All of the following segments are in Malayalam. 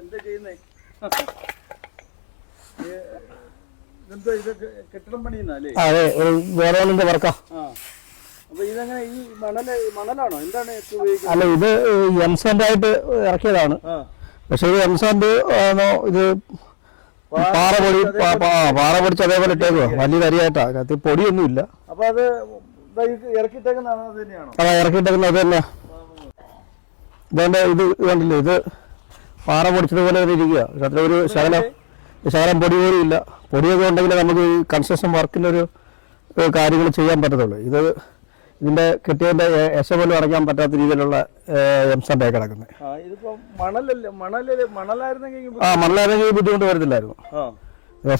എന്താ ചെയ്യുന്നേ? കെട്ടിടം പണിയുന്നല്ലേ? അതെ, വേറെ വർക്കാ. അപ്പൊ ഇതെങ്ങനെ ഈ മണലാണോ? എന്താണ് അല്ല, ഇത് എംസാൻഡ് ആയിട്ട് ഇറക്കിയതാണ്. പക്ഷെ ഇത് എംസാൻഡ് ആണോ ഇത് പാറ പൊടിച്ച് അതേപോലെ ഇട്ടേക്കോ? വലിയ കരിയായിട്ടാ, അതിനകത്ത് പൊടിയൊന്നും ഇല്ല. അപ്പൊ അത് ഇറക്കിയിട്ടേക്കുന്നത് തന്നെയാണോ? അതാ ഇറക്കിയിട്ടേക്കുന്നത് അത് തന്നെ. ഇതുകൊണ്ട് ഇത് കണ്ടില്ലേ, ഇത് പാറ പൊടിച്ചതുപോലെ ഇരിക്കുക. അതിൽ ഒരു ശകലം പൊടി പോലും ഇല്ല. പൊടിയൊക്കെ ഉണ്ടെങ്കിൽ നമുക്ക് ഈ കൺസ്ട്രക്ഷൻ വർക്കിൻ്റെ ഒരു കാര്യങ്ങൾ ചെയ്യാൻ പറ്റത്തുള്ളൂ. ഇതിന്റെ കെട്ടിയതിന്റെ എശ പോലും അടയ്ക്കാൻ പറ്റാത്ത രീതിയിലുള്ള എംസാൻഡായി കിടക്കുന്നത്. മണലായിരുന്നെങ്കിൽ ബുദ്ധിമുട്ട് വരത്തില്ലായിരുന്നു.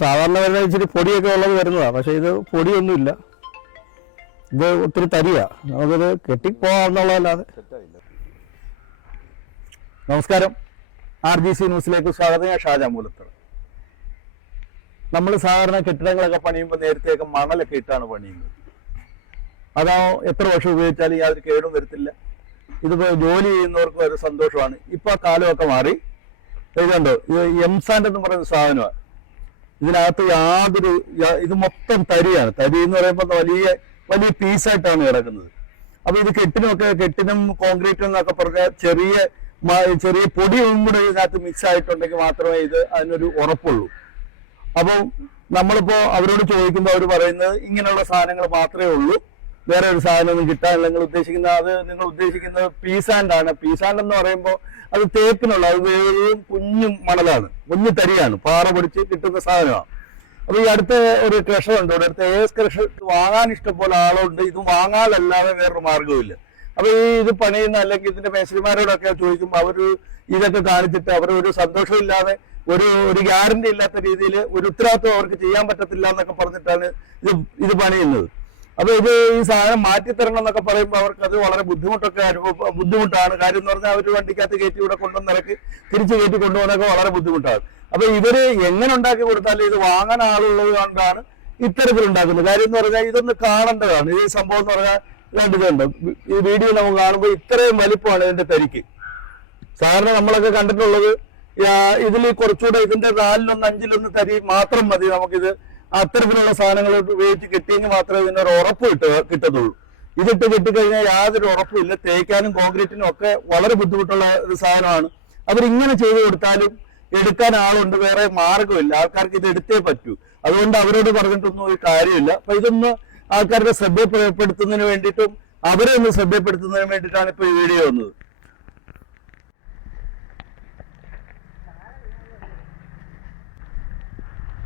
സാധാരണ വരുന്ന ഇച്ചിരി പൊടിയൊക്കെ ഉള്ളത് വരുന്നതാണ്. പക്ഷെ ഇത് പൊടിയൊന്നുമില്ല. ഇത് ഒത്തിരി തരിക, നമുക്കിത് കെട്ടിപ്പോവാന്നുള്ളതല്ലാതെ. നമസ്കാരം, RGC ന്യൂസിലേക്ക് സ്വാഗതം. ഞാൻ ഷാജ മൂലത്തർ. നമ്മൾ സാധാരണ കെട്ടിടങ്ങളൊക്കെ പണിയുമ്പോൾ നേരത്തെയൊക്കെ മണലൊക്കെ ഇട്ടാണ് പണിയുന്നത്. അതാവും എത്ര വർഷം ഉപയോഗിച്ചാലും യാതൊരു കേടും വരത്തില്ല. ഇതിപ്പോൾ ജോലി ചെയ്യുന്നവർക്ക് ഒരു സന്തോഷമാണ്. ഇപ്പൊ ആ കാലമൊക്കെ മാറി. ഇതുണ്ടോ, ഇത് എംസാൻഡ് എന്ന് പറയുന്ന സാധനമാണ്. ഇതിനകത്ത് ഇത് മൊത്തം തരിയാണ്. തരി എന്ന് പറയുമ്പോൾ വലിയ പീസായിട്ടാണ് കിടക്കുന്നത്. അപ്പൊ ഇത് കെട്ടിനും കോൺക്രീറ്റും എന്നൊക്കെ പറഞ്ഞാൽ ചെറിയ പൊടിയും കൂടെ ഇതിനകത്ത് മിക്സ് ആയിട്ടുണ്ടെങ്കിൽ മാത്രമേ അതിനൊരു ഉറപ്പുള്ളൂ. അപ്പം നമ്മളിപ്പോ അവരോട് ചോദിക്കുമ്പോൾ അവർ പറയുന്നത് ഇങ്ങനെയുള്ള സാധനങ്ങൾ മാത്രമേ ഉള്ളൂ, വേറെ ഒരു സാധനമൊന്നും കിട്ടാനില്ല. നിങ്ങൾ ഉദ്ദേശിക്കുന്നത് പീസാൻഡാണ്. പീസാൻഡ് എന്ന് പറയുമ്പോൾ അത് തേപ്പിനുള്ള, അത് കുഞ്ഞു മണലാണ്, കുഞ്ഞു തരിയാണ്, പാറ പൊടിച്ച് കിട്ടുന്ന സാധനമാണ്. അപ്പൊ ഈ അടുത്ത ഒരു ക്രഷറുണ്ട്, ഇവിടെ അടുത്ത AS ക്രഷർ വാങ്ങാൻ ഇഷ്ടംപോലെ ആളുണ്ട്. ഇത് വാങ്ങാനല്ലാതെ വേറൊരു മാർഗവുമില്ല. അപ്പൊ ഇത് പണിയുന്ന അല്ലെങ്കിൽ ഇതിന്റെ മേശരിമാരോടൊക്കെ ചോദിക്കുമ്പോൾ അവര് ഇതൊക്കെ കാണിച്ചിട്ട് അവരൊരു സന്തോഷമില്ലാതെ ഒരു ഗ്യാരണ്ടി ഇല്ലാത്ത രീതിയിൽ ഒരു ഉത്തരവാദിത്വം അവർക്ക് ചെയ്യാൻ പറ്റത്തില്ല എന്നൊക്കെ പറഞ്ഞിട്ടാണ് ഇത് പണിയുന്നത്. അപ്പൊ ഈ സാധനം മാറ്റിത്തരണം എന്നൊക്കെ പറയുമ്പോൾ അവർക്ക് അത് വളരെ ബുദ്ധിമുട്ടാണ്. കാര്യം എന്ന് പറഞ്ഞാൽ അവർ വണ്ടിക്കകത്ത് കയറ്റി ഇവിടെ കൊണ്ടുവന്നിറക്കി തിരിച്ചു കയറ്റി കൊണ്ടുപോകാനൊക്കെ വളരെ ബുദ്ധിമുട്ടാണ്. അപ്പൊ ഇവര് എങ്ങനെ ഉണ്ടാക്കി കൊടുത്താലും ഇത് വാങ്ങാൻ ആളുള്ളത് കൊണ്ടാണ് ഇത്തരത്തിലുണ്ടാക്കുന്നത്. കാര്യം എന്ന് പറഞ്ഞാൽ ഇതൊന്ന് കാണേണ്ടതാണ്. ഈ സംഭവം എന്ന് പറഞ്ഞാൽ കണ്ടിട്ടുണ്ട്, ഈ വീഡിയോ നമുക്ക് കാണുമ്പോൾ ഇത്രയും വലിപ്പമാണ് ഇതിന്റെ തരിക്ക്. സാധാരണ നമ്മളൊക്കെ കണ്ടിട്ടുള്ളത് ഇതിൽ കുറച്ചുകൂടെ ഇതിന്റെ 4-1 5 തരി മാത്രം മതി നമുക്കിത് അത്തരത്തിലുള്ള സാധനങ്ങൾ ഉപയോഗിച്ച് കെട്ടിയെങ്കിൽ മാത്രമേ ഇതിനൊരു ഉറപ്പ് കിട്ടത്തുള്ളൂ. ഇതിട്ട് കെട്ടിക്കഴിഞ്ഞാൽ യാതൊരു ഉറപ്പുമില്ല. തേക്കാനും കോൺക്രീറ്റിനും ഒക്കെ വളരെ ബുദ്ധിമുട്ടുള്ള ഒരു സാധനമാണ്. അവരിങ്ങനെ ചെയ്തു കൊടുത്താലും എടുക്കാൻ ആളുണ്ട്, വേറെ മാർഗമില്ല. ആൾക്കാർക്ക് ഇത് എടുത്തേ പറ്റൂ. അതുകൊണ്ട് അവരോട് പറഞ്ഞിട്ടൊന്നും ഒരു കാര്യമില്ല. അപ്പൊ ഇതൊന്ന് ആൾക്കാരുടെ ശ്രദ്ധപ്പെടുത്തുന്നതിന് വേണ്ടിയിട്ടും അവരെ ഒന്ന് ശ്രദ്ധപ്പെടുത്തുന്നതിന് വേണ്ടിയിട്ടാണ് ഇപ്പൊ ഈ വീഡിയോ വന്നത്.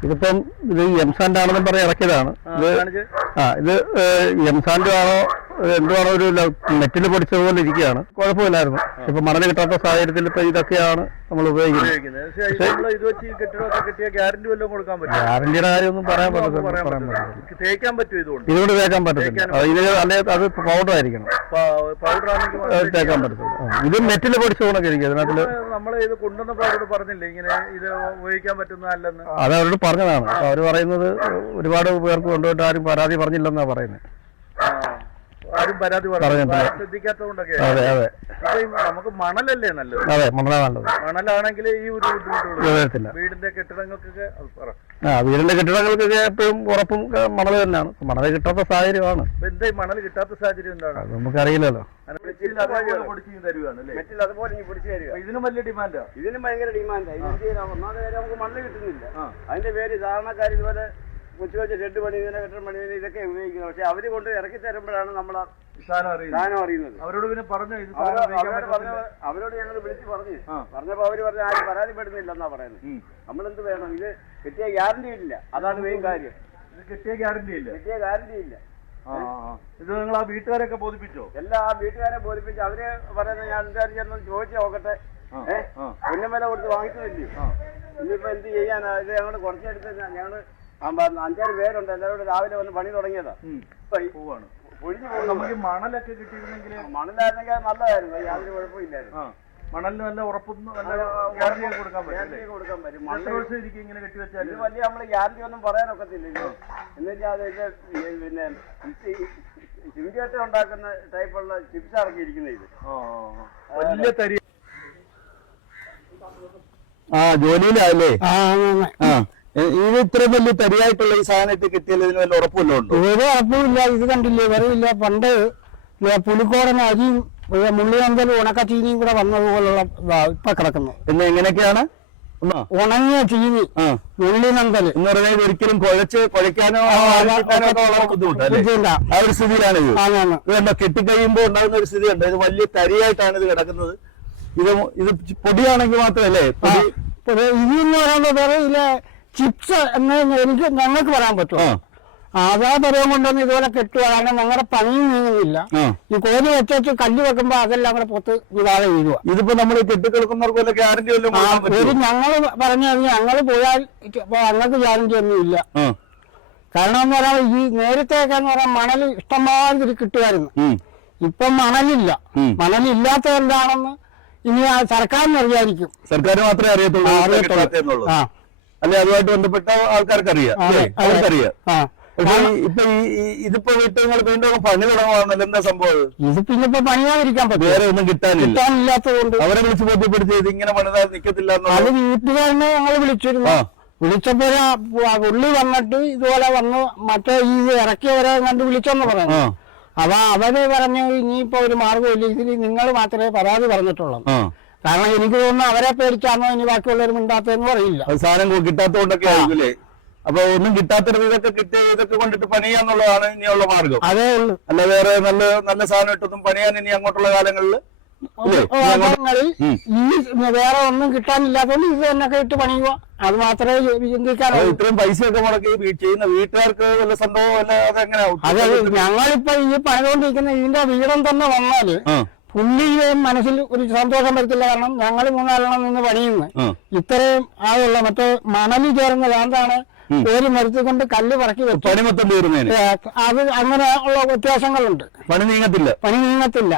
ഇതിപ്പം ഇത് എംസാൻഡ് ആണെന്നും പറഞ്ഞ് ഇറക്കിയതാണ്. ഇത് എംസാൻഡ് ആണോ എന്തുവാണോ, ഒരു നെറ്റിൽ പൊടിച്ചതുപോലെ ഇരിക്കുകയാണ്. കുഴപ്പമില്ലായിരുന്നു. ഇപ്പൊ മണൽ കിട്ടാത്ത സാഹചര്യത്തിൽ ഇപ്പൊ ഇതൊക്കെയാണ് നമ്മൾ ഉപയോഗിക്കുന്നത്. ഗ്യാരണ്ടിയുടെ കാര്യമൊന്നും പറയാൻ പറ്റില്ല. ഇതുകൊണ്ട് തേക്കാൻ പറ്റത്തില്ല. അത് പൗഡർ ആയിരിക്കണം, തേക്കാൻ പറ്റത്തില്ല. ഇത് നെറ്റിൽ പൊടിച്ച കൊണ്ടൊക്കെ ഇരിക്കും. അതിനകത്ത് അത് അവരോട് പറഞ്ഞതാണ്. അവര് പറയുന്നത് ഒരുപാട് പേർക്ക് കൊണ്ടുപോയിട്ട് ആരും പരാതി പറഞ്ഞില്ലെന്നാ പറയുന്നത്. അതെ അതെ, നമുക്ക് മണലല്ലേ നല്ലത്? അതെ, മണലാണ് നല്ലത്. മണലാണെങ്കിൽ ഈ ഒരു ബുദ്ധിമുട്ട് വീടിന്റെ കെട്ടിടങ്ങൾക്കൊക്കെ വീടിന്റെ കെട്ടിടങ്ങൾക്കൊക്കെ എപ്പോഴും ഉറപ്പും മണൽ തന്നെയാണ്. മണൽ കിട്ടാത്ത സാഹചര്യമാണ്. എന്താ മണൽ കിട്ടാത്ത സാഹചര്യം എന്താണ് നമുക്കറിയില്ലല്ലോ. ഇതിനും വലിയ ഡിമാൻഡാ. ഇതിനും ഭയങ്കര ഡിമാൻഡാ. ഒന്നാമത്തെ കാര്യം നമുക്ക് മണൽ കിട്ടുന്നില്ല. അതിന്റെ പേര് സാധാരണക്കാർ ഇതുപോലെ കൊച്ചു ഷെഡ് പണിയുന്നതിന് കെട്ടിടം പണിയുന്നതിന് ഇതൊക്കെ ഉപയോഗിക്കുന്നത്. പക്ഷെ അവര് കൊണ്ട് ഇറക്കി തരുമ്പോഴാണ് നമ്മളെ സാധനം അറിയുന്നത്. അവരോട് പിന്നെ പറഞ്ഞു, അവരോട് ഞങ്ങൾ വിളിച്ച് പറഞ്ഞപ്പോ അവര് പറഞ്ഞ ആരും പരാതിപ്പെടുന്നില്ലെന്നാ പറയുന്നത്. നമ്മളെന്ത് വേണം? ഇത് കിട്ടിയ ഗ്യാരണ്ടി ഇല്ല. അതാണ് മെയിൻ കാര്യം. കിട്ടിയ ഗ്യാരണ്ടി ഇല്ല. ഇത് നിങ്ങൾ ആ വീട്ടുകാരൊക്കെ ബോധിപ്പിച്ചോ? എല്ലാ വീട്ടുകാരെ ബോധിപ്പിച്ചു. അവര് പറയുന്നത് ഞാൻ എന്തായാലും ചോദിച്ചു നോക്കട്ടെ. പുന്നമല കൊടുത്ത് വാങ്ങിച്ചതല്ലയോ. ഇനിയിപ്പോ എന്ത് ചെയ്യാനാ? ഇത് ഞങ്ങള് കുറച്ചെടുത്ത് ഞങ്ങള് 5-6 പേരുണ്ട്. എല്ലാവരും രാവിലെ വന്ന് പണി തുടങ്ങിയതാ. നമുക്ക് മണലൊക്കെ കിട്ടിയിരുന്നെങ്കിൽ, മണലായിരുന്നെങ്കിൽ നല്ലതായിരുന്നു. യാതൊരു കുഴപ്പമില്ലായിരുന്നു. മണലിന് നല്ല ഉറപ്പും കൊടുക്കാൻ പറ്റും. ഇങ്ങനെ കെട്ടിവെച്ചാൽ വലിയ നമ്മള് ഗ്യാരണ്ടി ഒന്നും പറയാനൊക്കത്തില്ല. എന്നുവെച്ചാൽ പിന്നെ ചിമ്പിയട്ട ഉണ്ടാക്കുന്ന ടൈപ്പുള്ള ചിപ്സ് ഇറക്കിയിരിക്കുന്ന ഇത് വലിയ തരി. ആ ജോലിയിലല്ലേ ആ ആ ഇത് ഇത്ര വലിയ തരിയായിട്ടുള്ള ഈ സാധനമായിട്ട് കിട്ടിയാൽ ഇതിന് വല്ല ഉറപ്പുമല്ലോ ഉണ്ടോ? ഒരു ഉറപ്പുമില്ല. ഇത് കണ്ടില്ലേ, വരവില്ല. പണ്ട് പുലിക്കോടൻ അരിയും മുള്ളിനന്തലും ഉണക്കച്ചീനിയും കൂടെ വന്നതുപോലുള്ള ഇപ്പൊ കിടക്കുന്നു. പിന്നെ എങ്ങനെയൊക്കെയാണ് ഉണങ്ങിയ ചീനി മുള്ളിനന്തല് എന്ന് പറഞ്ഞാൽ ഒരിക്കലും കുഴയ്ക്കാനോ വളരെ ബുദ്ധിമുട്ടല്ലേ? ആ ഒരു സ്ഥിതിയിലാണ് ഇത്. ഇതുണ്ടോ കെട്ടിക്കഴിയുമ്പോ ഉണ്ടാകുന്ന ഒരു സ്ഥിതി ഉണ്ട്. ഇത് വലിയ തരിയായിട്ടാണ് ഇത് കിടക്കുന്നത്. ഇത് പൊടിയാണെങ്കിൽ മാത്രമല്ലേ പൊടി? ഇതെന്ന് പറയുന്നത് വേറെ ഇല്ല, ചിപ്സ് എന്ന് ഞങ്ങൾക്ക് പറയാൻ പറ്റുമോ? അതാ പരവും കൊണ്ടൊന്നും ഇതുപോലെ കെട്ടുകയാണ്. ഞങ്ങളുടെ പണിയും നീങ്ങുന്നില്ല. ഈ കോരി വെച്ചു കല്ല് വെക്കുമ്പോ അതെല്ലാം കൂടെ പൊത്ത് ഇതാതെ വീഴുക. ഇതിപ്പോ നമ്മൾ കെട്ടിക്കിടക്കുന്നവർക്ക് ഗ്യാരണ്ടി ഒരു ഞങ്ങള് പറഞ്ഞു കഴിഞ്ഞാൽ ഞങ്ങള് പോയാൽ ഞങ്ങൾക്ക് ഗ്യാരണ്ടി ഒന്നും ഇല്ല. കാരണം എന്ന് പറയാൻ ഈ നേരത്തെയൊക്കെന്ന് പറയാൻ മണൽ ഇഷ്ടംമാതിരി കിട്ടുമായിരുന്നു. ഇപ്പം മണലില്ല. മണലില്ലാത്തതെന്താണെന്ന് ഇനി ആ സർക്കാരിന് അറിയായിരിക്കും. സർക്കാർ മാത്രമേ അറിയത്തുള്ളൂ. അല്ലെ അതുമായിട്ട് ബന്ധപ്പെട്ട ആൾക്കാർക്ക് അറിയാം, അവർക്കറിയാം. ഇപ്പൊ ഇതിപ്പോ വീട്ടിൽ നിങ്ങൾ വീണ്ടും പണി തുടങ്ങുവാന്നല്ലോ, എന്താ സംഭവം? ഇത് പിന്നെ ഇപ്പൊ പണിയാതിരിക്കാൻ പറ്റും, വേറെ ഒന്നും കിട്ടാനില്ലാത്തതുകൊണ്ട് അവരെ വിളിച്ച് ബോധ്യപ്പെടുത്തി ഇത് ഇങ്ങനെ പണിതാൽ നിക്കത്തില്ല. അത് വീട്ടുകാരനെ ഞങ്ങൾ വിളിച്ചിരുന്നു. വിളിച്ചപ്പോ പുള്ളി വന്നിട്ട് ഇതുപോലെ വന്ന് മറ്റേ ഈ ഇറക്കിയവരെ കണ്ട് വിളിച്ചെന്ന് പറഞ്ഞു. അപ്പൊ അവര് പറഞ്ഞു ഇനിയിപ്പോ ഒരു മാർഗമില്ല, ഇതിൽ നിങ്ങൾ മാത്രമേ പരാതി പറഞ്ഞിട്ടുള്ളൂ. കാരണം എനിക്ക് തോന്നുന്നു അവരെ പേടിച്ചാണോ ഇനി ബാക്കിയുള്ളവർ മിണ്ടാത്തതെന്ന് പറയില്ല. സാധനം കിട്ടാത്തതുകൊണ്ടൊക്കെ ആയിരിക്കില്ലേ? അപ്പൊ ഒന്നും കിട്ടാത്തത് ഇതൊക്കെ കിട്ടിയ ഇതൊക്കെ കൊണ്ടിട്ട് പണിയാന്നുള്ളതാണ് ഇനിയുള്ള മാർഗം. അതേ ഉള്ളു. അല്ല വേറെ നല്ല നല്ല സാധനം ഇട്ടൊന്നും പണിയാൻ ഇനി അങ്ങോട്ടുള്ള കാലങ്ങളിൽ ഈ വേറെ ഒന്നും കിട്ടാനില്ലാത്തതുകൊണ്ട് ഇത് തന്നെ ഇട്ട് പണിയുക, അത് മാത്രമേ ചിന്തിക്കാറുള്ളൂ. ഇത്രയും പൈസയൊക്കെ മുടക്കി ചെയ്യുന്ന വീട്ടുകാർക്ക് വല്ല സംഭവം അല്ല അതെങ്ങനെ? അതെ, ഞങ്ങളിപ്പോ ഈ പണിതുകൊണ്ടിരിക്കുന്ന ഇതിന്റെ വീടം തന്നെ വന്നാല് പുള്ളിയുടെ മനസ്സിൽ ഒരു സന്തോഷം വരത്തില്ല. കാരണം ഞങ്ങൾ 3-4 നിന്ന് പണിയുന്നത് ഇത്രയും ആളുള്ള മറ്റേ മണലി ചേർന്ന എന്താണ് ഒരു മരത്തിൽ കൊണ്ട് കല്ല് പറക്കി വെച്ചു പണി മൊത്തം തീർന്നേന്. അത് അങ്ങനെ ഉള്ള വ്യത്യാസങ്ങളുണ്ട്. പണി നീങ്ങത്തില്ല.